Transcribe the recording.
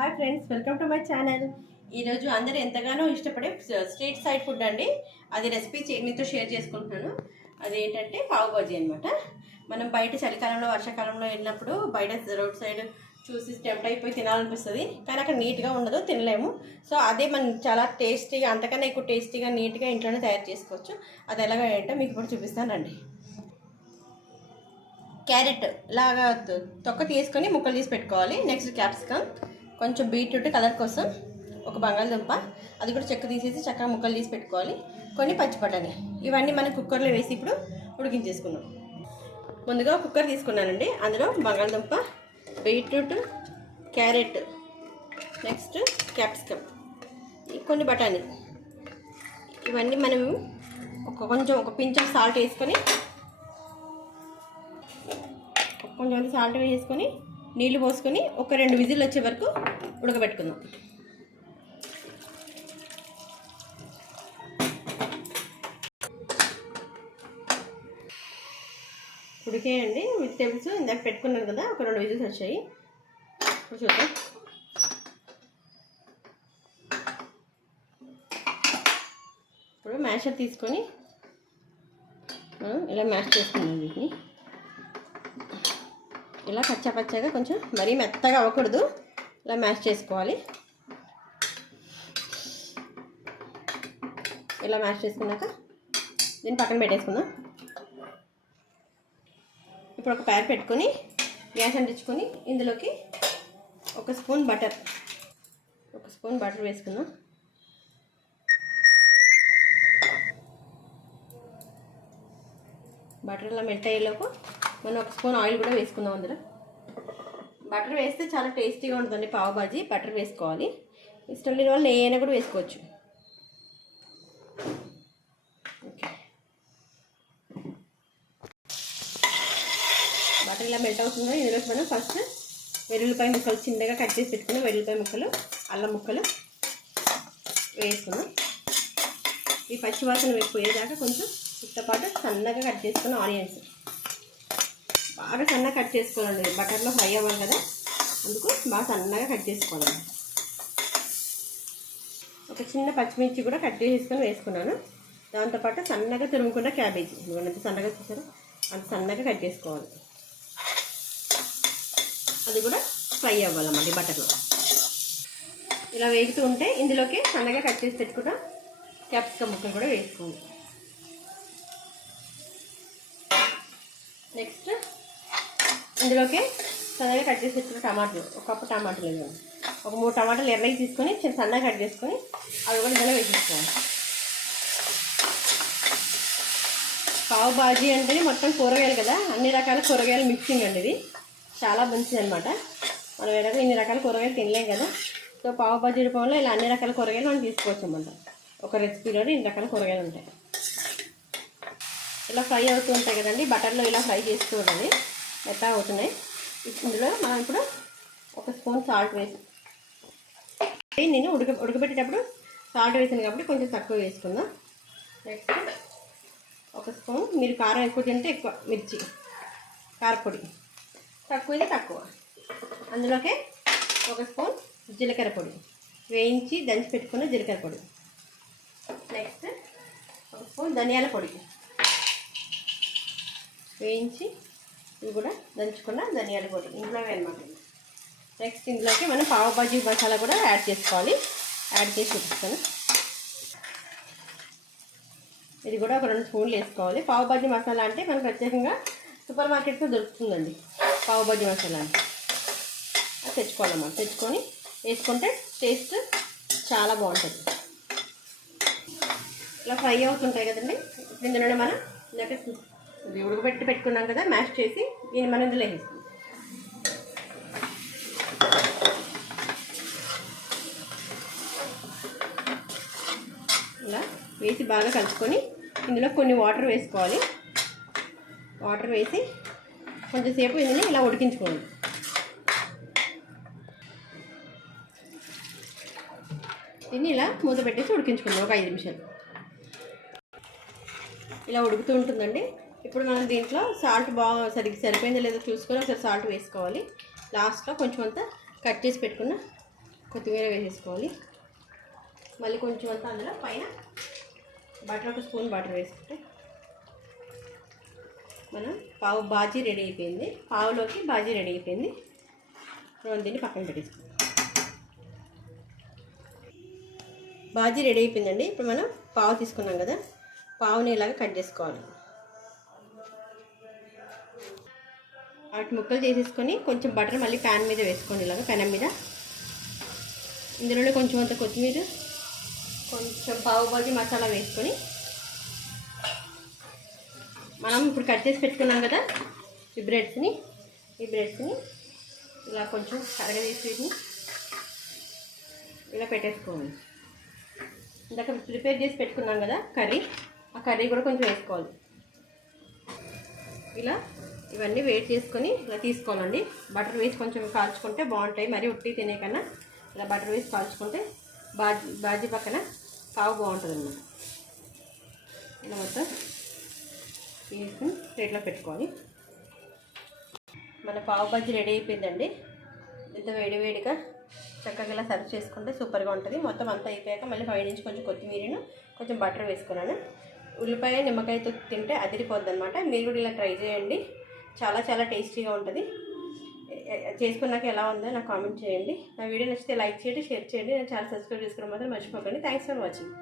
Hi friends welcome to my channel. ఈరోజు అందరూ ఎంతగానో ఇష్టపడే స్ట్రీట్ సైడ్ ఫుడ్ అండి. అది రెసిపీ చే- మీతో షేర్ చేసుకుంటున్నాను. అది ఏంటంటే పావు బాజీ అనమాట మనం బయట చలికాలంలో వర్షాకాలంలో వెళ్ళినప్పుడు బయట రోడ్ సైడ్ చూసి టెంప్ట్ అయిపోయి తినాలనిపిస్తుంది. కానీ అక్కడ నీట్గా ఉండదు తినలేము. సో అదే మనం చాలా టేస్టీగా అంతకన్నా ఎక్కువ టేస్టీగా నీట్గా ఇంట్లోనే తయారు చేసుకోవచ్చు. అది ఎలాగ ఏంటో మీకు ఇప్పుడు చూపిస్తానండి. క్యారెట్ లాగా తొక్క తీసుకొని ముక్కలు తీసి పెట్టుకోవాలి. Next capsicum. కొంచెం బీట్రూట్ కలర్ కోసం ఒక బంగాళదుంప అది కూడా చెక్క తీసేసి చక్కగా ముక్కలు తీసి పెట్టుకోవాలి. కొన్ని పచ్చి బఠానీ ఇవన్నీ మనం కుక్కర్లో వేసి ఇప్పుడు ఉడికించేసుకున్నాం ముందుగా కుక్కర్ తీసుకున్నానండి. అందులో బంగాళదుంప బీట్రూట్ క్యారెట్ నెక్స్ట్ క్యాప్సికమ్. కొన్ని బఠానీ. ఇవన్నీ మనం ఒక కొంచెం ఒక పించ్ ఆఫ్ సాల్ట్ వేసుకొని కొంచెం సాల్ట్ వేసుకొని నీళ్ళు పోసుకొని ఒక రెండు విజిల్ వచ్చే వరకు ఉడకబెట్టుకుందాం. ఉడికేయండి వెజిటేబుల్స్ ఇందాక పెట్టుకున్నాను కదా ఒక రెండు విజిల్స్ వచ్చాయి. ఇప్పుడు చూద్దాం. ఇప్పుడు మ్యాషర్ తీసుకొని ఇలా మ్యాష్ చేసుకుందాం వీటిని. ఇలా పచ్చాపచ్చగా కొంచెం మరీ మెత్తగా అవ్వకూడదు. ఇలా మ్యాష్ చేసుకోవాలి. ఇలా మ్యాష్ చేసుకున్నాక దీన్ని పక్కన పెట్టేసుకుందాం. ఇప్పుడు ఒక ప్యాన్ పెట్టుకొని గ్యాస్ అంటించుకొని ఇందులోకి ఒక స్పూన్ బటర్ ఒక స్పూన్ బటర్ వేసుకుందాం. బటర్ ఇలా మెల్ట్ అయ్యేలోపు మనం ఒక స్పూన్ ఆయిల్ కూడా వేసుకుందాం అందులో. బటర్ వేస్తే చాలా టేస్టీగా ఉంటుందండి పావుబాజీ బటర్ వేసుకోవాలి. ఇష్టం లేని వాళ్ళు నెయ్యి కూడా వేసుకోవచ్చు. బటర్ ఇలా మెల్ట్ అవుతుందో? ఇందులోకి మనం ఫస్ట్ వెల్లుల్లిపాయ ముక్కలు చిన్నగా కట్ చేసి పెట్టుకున్నాం వెల్లుల్లిపాయ ముక్కలు అల్లం ముక్కలు వేసుకున్నాం. ఈ పచ్చివాసన పోయేదాకా కొంచెం పాటు సన్నగా కట్ చేసుకున్న ఆనియన్స్. బాగా సన్నగా కట్ చేసుకోవాలండి. బటర్లో ఫ్రై అవ్వాలి కదా. అందుకు బాగా సన్నగా కట్ చేసుకోవాలండి ఒక చిన్న పచ్చిమిర్చి కూడా కట్ చేసేసుకొని వేసుకున్నాను. దాంతోపాటు సన్నగా తురుముకున్న క్యాబేజీ. ఎంత సన్నగా చూసారో? అంత సన్నగా కట్ చేసుకోవాలి. అది కూడా ఫ్రై అవ్వాలన్నమాట ఈ బటర్లో. ఇలా వేగుతూ ఉంటే ఇందులోకి సన్నగా కట్ చేసి పెట్టుకున్న క్యాప్సికమ్ ముక్కలు కూడా వేసుకోవాలి నెక్స్ట్ ఇందులోకి సన్నగా కట్ చేసి పెట్టుకున్న టమాటాలు. ఒక కప్పు టమాటాలు ఇవ్వండి ఒక మూడు టమాటాలు ఎర్రకి తీసుకొని చిన్న సన్నగా కట్ చేసుకొని అవి కూడా ఇందులో వేసేసుకోవాలి. పావు బాజీ అంటే మొత్తం కూరగాయలు కదా? అన్ని రకాల కూరగాయలు మిక్సింగ్ అండి ఇది. చాలా మంచిది అనమాట మనం ఎలాగో ఇన్ని రకాల కూరగాయలు తినలేం కదా? సో పావు బాజీ రూపంలో ఇలా అన్ని రకాల కూరగాయలు మనం తీసుకోవచ్చు అనమాట ఒక రెసిపీలో ఇన్ని రకాల కూరగాయలు ఉంటాయి. ఇలా ఫ్రై అవుతూ ఉంటాయి కదండి. బటర్లో ఇలా ఫ్రై చేస్తూ ఉండాలి ఎట్లా అవుతున్నాయి. ఇందులో మనం ఇప్పుడు ఒక స్పూన్ సాల్ట్ వేసి నేను ఉడక ఉడకబెట్టేటప్పుడు సాల్ట్ వేసాను కాబట్టి కొంచెం తక్కువ వేసుకుందాం. నెక్స్ట్ ఒక స్పూన్ మీరు కారం ఎక్కువ తింటే ఎక్కువ మిర్చి కారపొడి. తక్కువ ఇది తక్కువ. అందులోకే ఒక స్పూన్ జీలకర్ర పొడి. వేయించి దంచి పెట్టుకున్న జీలకర్ర పొడి. నెక్స్ట్ ఒక స్పూన్ ధనియాల పొడి. వేయించి ఇవి కూడా దంచుకున్న ధనియాల పొడి ఇంట్లోనే అనమాట నెక్స్ట్ ఇందులోకి మనం పావుబాజీ మసాలా కూడా యాడ్ చేసుకోవాలి. యాడ్ చేసి చూపిస్తాను. ఇది కూడా ఒక రెండు స్పూన్లు వేసుకోవాలి. పావుబాజీ మసాలా అంటే మనకు ప్రత్యేకంగా సూపర్ మార్కెట్లో దొరుకుతుందండి. పావుబాజీ మసాలా అంటే. అది తెచ్చుకోవాలన్నమాట. తెచ్చుకొని వేసుకుంటే టేస్ట్ చాలా బాగుంటుంది. ఇలా ఫ్రై అవుతుంటాయి కదండి. ఇందులోనే మనం ఇందాక ఇది ఉడకబెట్టి పెట్టుకున్నాం కదా మ్యాష్ చేసి దీన్ని మనం ఇందులో వేసుకుందాం ఇలా వేసి బాగా కలుపుకొని ఇందులో కొన్ని వాటర్ వేసుకోవాలి. వాటర్ వేసి కొంచెంసేపు ఇందులో ఇలా ఉడికించుకోండి దీన్ని ఇలా మూత పెట్టేసి ఉడికించుకుందాం ఒక ఐదు నిమిషాలు. ఇలా ఉడుకుతూ ఉంటుందండి. ఇప్పుడు మనం దీంట్లో సాల్ట్ బాగా సరిగ్గా సరిపోయిందో లేదో చూసుకొని ఒకసారి సాల్ట్ వేసుకోవాలి. లాస్ట్లో కొంచెం అంతా కట్ చేసి పెట్టుకున్న కొత్తిమీర వేసేసుకోవాలి. మళ్ళీ కొంచెం అంతా అందులో పైన బటర్ ఒక స్పూన్ బటర్ వేసుకుంటే మనం పావు బాజీ రెడీ అయిపోయింది. పావులోకి బాజీ రెడీ అయిపోయింది. మనం దీన్ని పక్కన పెట్టేసుకుందాం బాజీ రెడీ అయిపోయిందండి. ఇప్పుడు మనం పావు తీసుకున్నాం కదా పావుని ఇలాగ కట్ చేసుకోవాలి. వాటి ముక్కలు చేసేసుకొని కొంచెం బటర్ మళ్ళీ ప్యాన్ మీద వేసుకోండి ఇలాగ పెనం మీద. ఇందులోనే కొంచెం అంత కొత్తిమీర కొంచెం పావు బాజీ మసాలా వేసుకొని మనం ఇప్పుడు కట్ చేసి పెట్టుకున్నాం కదా ఈ బ్రెడ్స్ని ఈ బ్రెడ్స్ని ఇలా కొంచెం కరగదీసి వీటిని ఇలా పెట్టేసుకోవాలి. ఇందాక ప్రిపేర్ చేసి పెట్టుకున్నాం కదా కర్రీ ఆ కర్రీ కూడా కొంచెం వేసుకోవాలి. ఇలా ఇవన్నీ వేడి చేసుకొని ఇలా తీసుకోనండి బటర్ వేసి కొంచెం కాల్చుకుంటే బాగుంటాయి. మరి ఉట్టి తినే కన్నా ఇలా బటర్ వేసి కాల్చుకుంటే బాజీ బాజీ పక్కన పావు బాగుంటుంది అన్నమాట ఇలా మొత్తం తీసుకుని ప్లేట్లో పెట్టుకోవాలి. మన పావు బజ్జీ రెడీ అయిపోయిందండి. ఇంత వేడి వేడిగా చక్కగా ఇలా సర్వ్ చేసుకుంటే సూపర్గా ఉంటుంది. మొత్తం అంతా అయిపోయాక మళ్ళీ పై నుంచి కొంచెం కొత్తిమీరను కొంచెం బటర్ వేసుకున్నాను. ఉల్లిపాయ నిమ్మకాయతో తింటే అదిరిపోద్ది అనమాట మీరు కూడా ఇలా ట్రై చేయండి. చాలా చాలా టేస్టీగా ఉంటుంది. చేసుకున్నాక ఎలా ఉందో నాకు కామెంట్ చేయండి. నా వీడియో నచ్చితే లైక్ చేయండి షేర్ చేయండి. నేను చాలా సబ్స్క్రైబ్ చేసుకోవడం మాత్రం మర్చిపోకండి. Thanks for watching